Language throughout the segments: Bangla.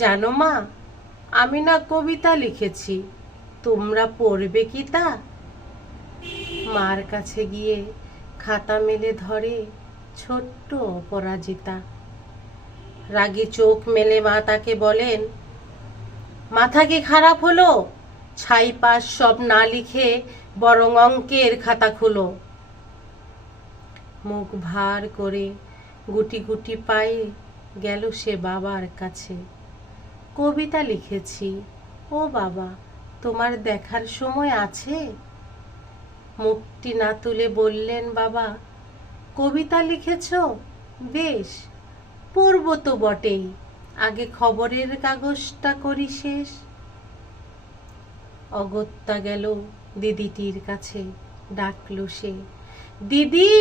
জানো মা, আমি না কবিতা লিখেছি, তোমরা পড়বে কি তা? মার কাছে গিয়ে খাতা মেলে ধরে ছোট্ট অপরাজিতা। রাগী চোখ মেলে মা তাকে বলেন, মাথা কি খারাপ হলো? ছাই পাশ সব না লিখে বরং অঙ্কের খাতা খুলো। মুখ ভার করে গুটি গুটি পায়ে গেল সে বাবার কাছে। কবিতা লিখেছি, ও বাবা, তোমার দেখার সময় আছে? মুখটি না তুলে বললেন বাবা, কবিতা লিখেছ? বেশ, পড়ব তো বটেই, আগে খবরের কাগজটা করি শেষ। অগত্যা গেল দিদিটির কাছে, ডাকলো সে, দিদি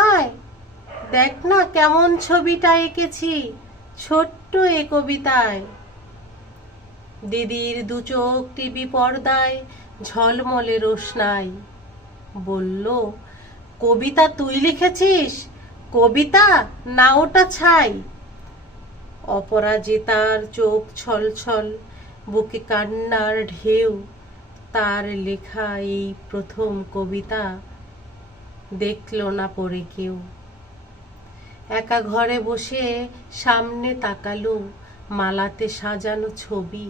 আয়, দেখ না কেমন ছবিটা এঁকেছি ছোট্ট এ কবিতায়। দিদির দু চোখ টিভি পর্দায় ঝলমলে রোশনাই। বলল, কবিতা তুই লিখেছিস? কবিতা না ওটা ছাই। অপরাজিতার চোখ ছলছল, বুকে কান্নার ঢেউ। তার লেখা এই প্রথম কবিতা দেখল না পড়ে কেউ। একা ঘরে বসে সামনে তাকালো মালাতে সাজানো ছবি।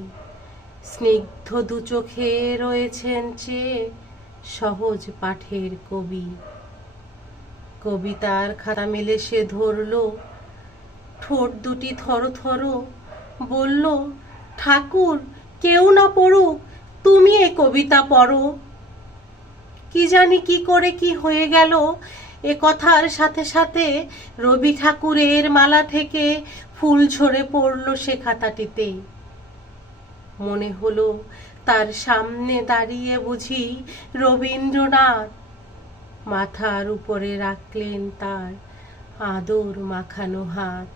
স্নিগ্ধ দু চোখে রয়েছেন চেয়ে সহজ পাঠের কবি। কবিতার খাতা মেলে সে ধরল, ঠোঁট দুটি থর থর। বলল, ঠাকুর, কেউ না পড়ুক, তুমি এ কবিতা পড়ো। কি জানি কি করে কি হয়ে গেল, এ কথার সাথে সাথে রবি ঠাকুরের মালা থেকে ফুল ঝরে পড়ল সে খাতাটিতে। মনে হলো তার সামনে দাঁড়িয়ে বুঝি রবীন্দ্রনাথ। মাথার উপরে রাখলেন তার আদর মাখানো হাত।